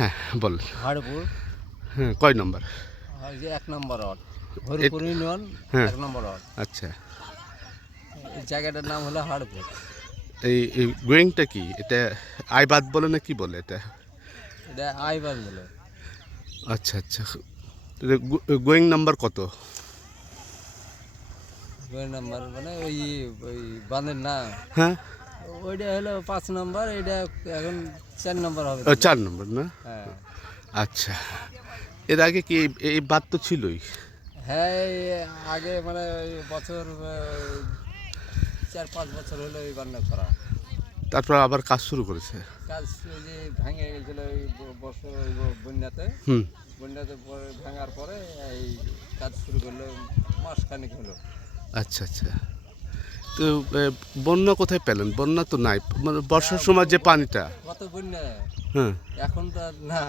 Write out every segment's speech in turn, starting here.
হ্যাঁ, বলেন। হাড়পুর। হ্যাঁ, কয় নম্বর? ওই যে ১ নম্বর ওয়ার্ড, হরিপুর ইউনিয়ন, হ্যাঁ। ১ নম্বর ওয়ার্ড। আচ্ছা, এই জায়গাটার নাম হলো হাড়পুর। এই গোয়িংটা কি? এটা আইবাদ বলে না কি বলে এটা? এটা আইবাদ বলে। আচ্ছা, আচ্ছা। এটা গোয়িং নাম্বার কত? ওই নাম্বার মানে ওই বাঁধের না, হ্যাঁ, ওইটা হলো ৫ নম্বর, এটা এখন ৪ নম্বর হবে। ৪ নম্বর না? হ্যাঁ আচ্ছা। এর আগে কি এই বাঁধ তো ছিলই? হ্যাঁ, এই আগে মানে ওই বছর ৪-৫ বছর হলো এই বান্না করা। তারপর আবার কাজ শুরু করেছে? কাজ ওই যে ভেঙে গেছিল ওই বর্ষা ওই বন্যাতে। হুম। বন্যাতে পরে ভাঙার পরে এই কাজ শুরু করলো, মাসখানেক হলো। আচ্ছা, আচ্ছা। তো বন্যা কোথায় পেলেন? বন্যা তো নাই। মানে বর্ষার সময় যে পানিটা। কত বন্যা, হ্যাঁ। এখন তো আর না।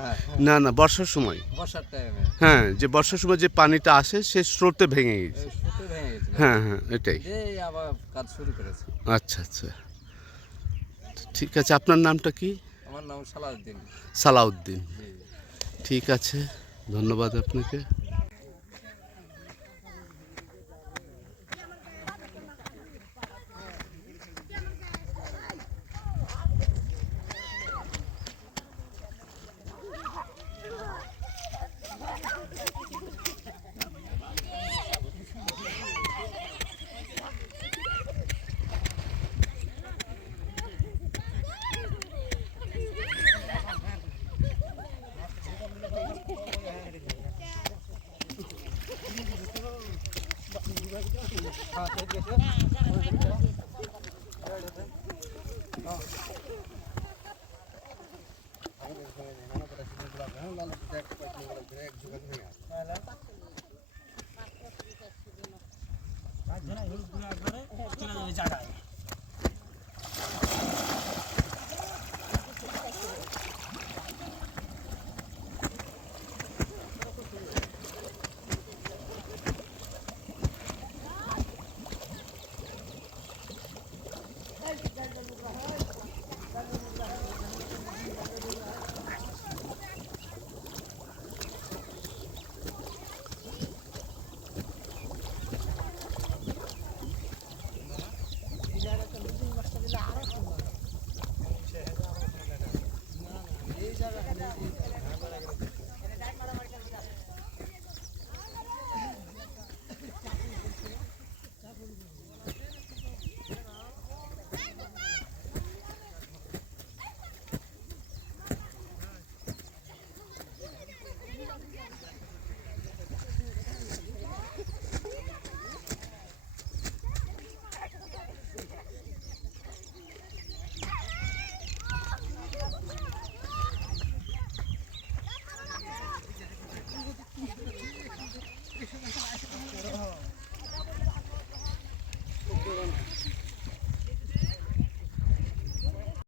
না, না, বর্ষার সময়। বর্ষার টাইমে হ্যাঁ, যে বর্ষার সময় যে পানিটা আসে সে স্রোতে ভেঙে গেছে। সুতো ভেঙে গেছিল। হ্যাঁ, হ্যাঁ, এটাই। এই আবার কাজ শুরু করেছে। আচ্ছা, আচ্ছা। ঠিক আছে, আপনার নামটা কি? আমার নাম সালাউদ্দিন। সালাউদ্দিন। জি। ঠিক আছে, ধন্যবাদ আপনাকে। এই জায়গা